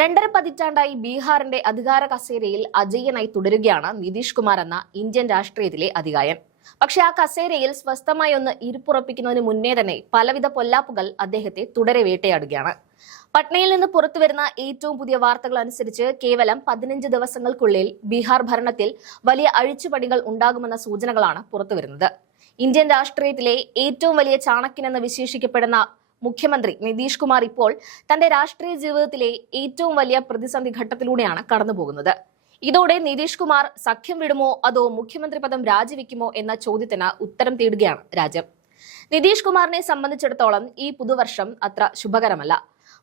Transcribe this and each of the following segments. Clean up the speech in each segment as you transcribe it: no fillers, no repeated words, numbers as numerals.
രണ്ടര പതിറ്റാണ്ടായി ബീഹാറിന്റെ അധികാര കസേരയിൽ അജയ്യനായി തുടരുകയാണ് നിതീഷ് കുമാർ എന്ന ഇന്ത്യൻ രാഷ്ട്രീയത്തിലെ അധികായൻ. പക്ഷെ ആ കസേരയിൽ സ്വസ്ഥമായി ഒന്ന് ഇരിപ്പുറപ്പിക്കുന്നതിന് മുന്നേ തന്നെ പലവിധ പൊല്ലാപ്പുകൾ അദ്ദേഹത്തെ തുടരെ വേട്ടയാടുകയാണ്. പട്നയിൽ നിന്ന് പുറത്തുവരുന്ന ഏറ്റവും പുതിയ വാർത്തകൾ അനുസരിച്ച് കേവലം 15 ദിവസങ്ങൾക്കുള്ളിൽ ബീഹാർ ഭരണത്തിൽ വലിയ അഴിച്ചുപണികൾ ഉണ്ടാകുമെന്ന സൂചനകളാണ് പുറത്തുവരുന്നത്. ഇന്ത്യൻ രാഷ്ട്രീയത്തിലെ ഏറ്റവും വലിയ ചാണക്യനെന്ന് വിശേഷിക്കപ്പെടുന്ന മുഖ്യമന്ത്രി നിതീഷ് കുമാർ ഇപ്പോൾ തന്റെ രാഷ്ട്രീയ ജീവിതത്തിലെ ഏറ്റവും വലിയ പ്രതിസന്ധി ഘട്ടത്തിലൂടെയാണ് കടന്നുപോകുന്നത്. ഇതോടെ നിതീഷ് കുമാർ സഖ്യം വിടുമോ അതോ മുഖ്യമന്ത്രി പദം രാജിവെക്കുമോ എന്ന ചോദ്യത്തിന് ഉത്തരം തേടുകയാണ് രാജ്യം. നിതീഷ് കുമാറിനെ സംബന്ധിച്ചിടത്തോളം ഈ പുതുവർഷം അത്ര ശുഭകരമല്ല.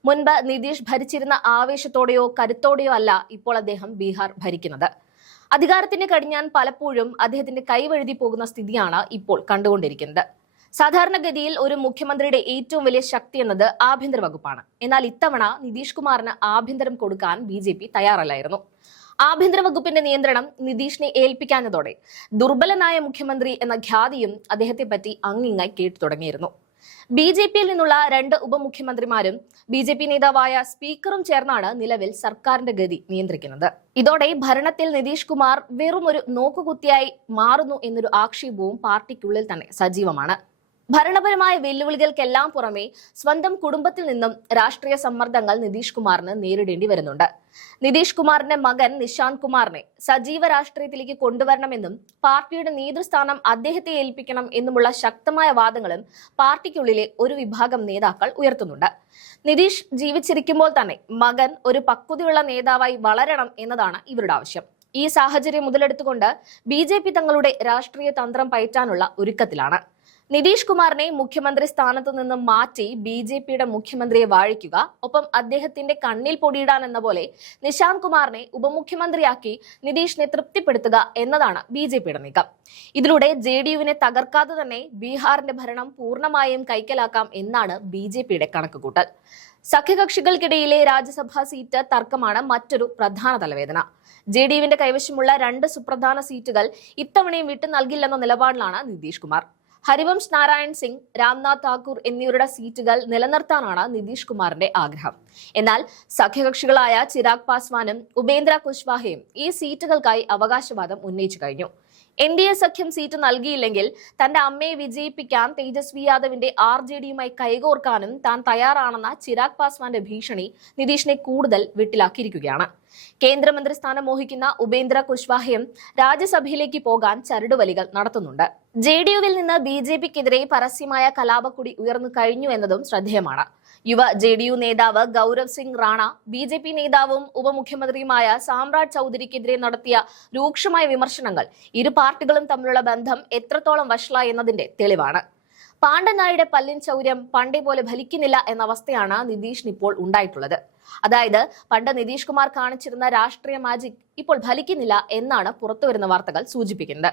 മുൻപ് നിതീഷ് ഭരിച്ചിരുന്ന ആവേശത്തോടെയോ കരുത്തോടെയോ അല്ല ഇപ്പോൾ അദ്ദേഹം ബീഹാർ ഭരിക്കുന്നത്. അധികാരത്തിന്റെ കടിഞ്ഞാൻ പലപ്പോഴും അദ്ദേഹത്തിന്റെ കൈവഴുതി പോകുന്ന സ്ഥിതിയാണ് ഇപ്പോൾ കണ്ടുകൊണ്ടിരിക്കുന്നത്. സാധാരണഗതിയിൽ ഒരു മുഖ്യമന്ത്രിയുടെ ഏറ്റവും വലിയ ശക്തി എന്നത് ആഭ്യന്തര വകുപ്പാണ്. എന്നാൽ ഇത്തവണ നിതീഷ് കുമാറിന് ആഭ്യന്തരം കൊടുക്കാൻ BJP തയ്യാറല്ലായിരുന്നു. ആഭ്യന്തര വകുപ്പിന്റെ നിയന്ത്രണം നിതീഷിനെ ഏൽപ്പിക്കാഞ്ഞതോടെ ദുർബലനായ മുഖ്യമന്ത്രി എന്ന ഖ്യാതിയും അദ്ദേഹത്തെ പറ്റി അങ്ങിങ്ങായി കേട്ടു തുടങ്ങിയിരുന്നു. BJPയിൽ നിന്നുള്ള 2 ഉപമുഖ്യമന്ത്രിമാരും BJP നേതാവായ സ്പീക്കറും ചേർന്നാണ് നിലവിൽ സർക്കാരിന്റെ ഗതി നിയന്ത്രിക്കുന്നത്. ഇതോടെ ഭരണത്തിൽ നിതീഷ് കുമാർ വെറും ഒരു നോക്കുകുത്തിയായി മാറുന്നു എന്നൊരു ആക്ഷേപവും പാർട്ടിക്കുള്ളിൽ തന്നെ സജീവമാണ്. ഭരണപരമായ വെല്ലുവിളികൾക്കെല്ലാം പുറമെ സ്വന്തം കുടുംബത്തിൽ നിന്നും രാഷ്ട്രീയ സമ്മർദ്ദങ്ങൾ നിതീഷ് കുമാറിന് നേരിടേണ്ടി വരുന്നുണ്ട്. നിതീഷ് കുമാറിന്റെ മകൻ നിശാന്ത് കുമാറിനെ സജീവ രാഷ്ട്രീയത്തിലേക്ക് കൊണ്ടുവരണമെന്നും പാർട്ടിയുടെ നേതൃസ്ഥാനം അദ്ദേഹത്തെ ഏൽപ്പിക്കണം എന്നുമുള്ള ശക്തമായ വാദങ്ങളും പാർട്ടിക്കുള്ളിലെ ഒരു വിഭാഗം നേതാക്കൾ ഉയർത്തുന്നുണ്ട്. നിതീഷ് ജീവിച്ചിരിക്കുമ്പോൾ തന്നെ മകൻ ഒരു പക്വതയുള്ള നേതാവായി വളരണം എന്നതാണ് ഇവരുടെ ആവശ്യം. ഈ സാഹചര്യം മുതലെടുത്തുകൊണ്ട് BJP തങ്ങളുടെ രാഷ്ട്രീയ തന്ത്രം പയറ്റാനുള്ള ഒരുക്കത്തിലാണ്. നിതീഷ് കുമാറിനെ മുഖ്യമന്ത്രി സ്ഥാനത്തു നിന്നും മാറ്റി BJPയുടെ മുഖ്യമന്ത്രിയെ വാഴിക്കുക, ഒപ്പം അദ്ദേഹത്തിന്റെ കണ്ണിൽ പൊടിയിടാൻ എന്ന പോലെ നിശാന്ത് കുമാറിനെ ഉപമുഖ്യമന്ത്രിയാക്കി നിതീഷിനെ തൃപ്തിപ്പെടുത്തുക എന്നതാണ് BJPയുടെ നീക്കം. ഇതിലൂടെ JDUവിനെ തകർക്കാതെ തന്നെ ബീഹാറിന്റെ ഭരണം പൂർണ്ണമായും കൈക്കലാക്കാം എന്നാണ് BJPയുടെ കണക്കുകൂട്ടൽ. സഖ്യകക്ഷികൾക്കിടയിലെ രാജ്യസഭാ സീറ്റ് തർക്കമാണ് മറ്റൊരു പ്രധാന തലവേദന. JDUവിന്റെ കൈവശമുള്ള 2 സുപ്രധാന സീറ്റുകൾ ഇത്തവണയും വിട്ടു നൽകില്ലെന്ന നിലപാടിലാണ് നിതീഷ് കുമാർ. ഹരിവംശ് നാരായൺ സിംഗ്, രാംനാഥ് താക്കൂർ എന്നിവരുടെ സീറ്റുകൾ നിലനിർത്താനാണ് നിതീഷ് കുമാറിന്റെ ആഗ്രഹം. എന്നാൽ സഖ്യകക്ഷികളായ ചിരാഗ് പാസ്വാനും ഉപേന്ദ്ര കുശ്വാഹയും ഈ സീറ്റുകൾക്കായി അവകാശവാദം ഉന്നയിച്ചു കഴിഞ്ഞു. NDA സഖ്യം സീറ്റ് നൽകിയില്ലെങ്കിൽ തന്റെ അമ്മയെ വിജയിപ്പിക്കാൻ തേജസ്വി യാദവിന്റെ RJDയുമായി കൈകോർക്കാനും താൻ തയ്യാറാണെന്ന ചിരാഗ് പാസ്വാന്റെ ഭീഷണി നിതീഷിനെ കൂടുതൽ വെട്ടിലാക്കിയിരിക്കുകയാണ്. കേന്ദ്രമന്ത്രി സ്ഥാനം മോഹിക്കുന്ന ഉപേന്ദ്ര കുശ്വാഹയും രാജ്യസഭയിലേക്ക് പോകാൻ ചരടുവലികൾ നടത്തുന്നുണ്ട്. JDUവിൽ നിന്ന് BJPക്കെതിരെ പരസ്യമായ കലാപക്കൊടി ഉയർന്നു കഴിഞ്ഞു എന്നതും ശ്രദ്ധേയമാണ്. യുവ JDU നേതാവ് ഗൗരവ് സിംഗ് റാണ BJP നേതാവും ഉപമുഖ്യമന്ത്രിയുമായ സാമ്രാട് ചൌധരിക്കെതിരെ നടത്തിയ രൂക്ഷമായ വിമർശനങ്ങൾ ഇരു പാർട്ടികളും തമ്മിലുള്ള ബന്ധം എത്രത്തോളം വഷളായി എന്നതിന്റെ തെളിവാണ്. പാണ്ഡനായുടെ പല്ലിൻ ചൗര്യം പണ്ടേ പോലെ ഫലിക്കുന്നില്ല എന്ന അവസ്ഥയാണ് നിതീഷിന് ഇപ്പോൾ ഉണ്ടായിട്ടുള്ളത്. അതായത് പണ്ട് നിതീഷ് കുമാർ കാണിച്ചിരുന്ന രാഷ്ട്രീയ മാജിക് ഇപ്പോൾ ഫലിക്കുന്നില്ല എന്നാണ് പുറത്തുവരുന്ന വാർത്തകൾ സൂചിപ്പിക്കുന്നത്.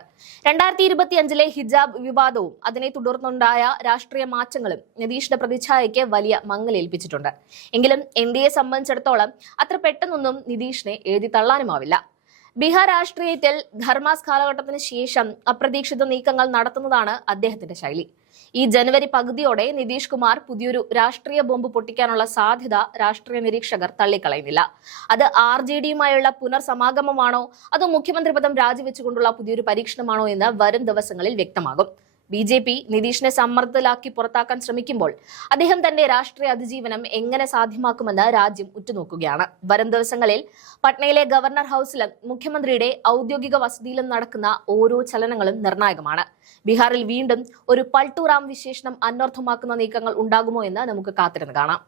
2025 ഹിജാബ് വിവാദവും അതിനെ തുടർന്നുണ്ടായ രാഷ്ട്രീയ മാറ്റങ്ങളും നിതീഷിന്റെ പ്രതിച്ഛായയ്ക്ക് വലിയ മങ്ങലേൽപ്പിച്ചിട്ടുണ്ട്. എങ്കിലും NDA സംബന്ധിച്ചിടത്തോളം അത്ര പെട്ടെന്നൊന്നും നിതീഷിനെ എഴുതി തള്ളാനുമാവില്ല. ബീഹാർ രാഷ്ട്രീയത്തിൽ ധർമാസ് കാലഘട്ടത്തിന് ശേഷം അപ്രതീക്ഷിത നീക്കങ്ങൾ നടത്തുന്നതാണ് അദ്ദേഹത്തിന്റെ ശൈലി. ഈ ജനുവരി പകുതിയോടെ നിതീഷ് കുമാർ പുതിയൊരു രാഷ്ട്രീയ ബോംബ് പൊട്ടിക്കാനുള്ള സാധ്യത രാഷ്ട്രീയ നിരീക്ഷകർ തള്ളിക്കളയുന്നില്ല. അത് RJDയുമായുള്ള പുനർസമാഗമമാണോ അതോ മുഖ്യമന്ത്രി പദം രാജിവെച്ചുകൊണ്ടുള്ള പുതിയൊരു പരീക്ഷണമാണോ എന്ന് വരും ദിവസങ്ങളിൽ വ്യക്തമാകും. BJP നിതീഷിനെ സമ്മർദ്ദത്തിലാക്കി പുറത്താക്കാൻ ശ്രമിക്കുമ്പോൾ അദ്ദേഹം തന്റെ രാഷ്ട്രീയ അതിജീവനം എങ്ങനെ സാധ്യമാക്കുമെന്ന് രാജ്യം ഉറ്റുനോക്കുകയാണ്. വരും ദിവസങ്ങളിൽ പട്നയിലെ ഗവർണർ ഹൌസിലും മുഖ്യമന്ത്രിയുടെ ഔദ്യോഗിക വസതിയിലും നടക്കുന്ന ഓരോ ചലനങ്ങളും നിർണായകമാണ്. ബീഹാറിൽ വീണ്ടും ഒരു പൾട്ടൂറാം വിശേഷണം അനർത്ഥമാക്കുന്ന നീക്കങ്ങൾ ഉണ്ടാകുമോ എന്ന് നമുക്ക് കാത്തിരുന്ന് കാണാം.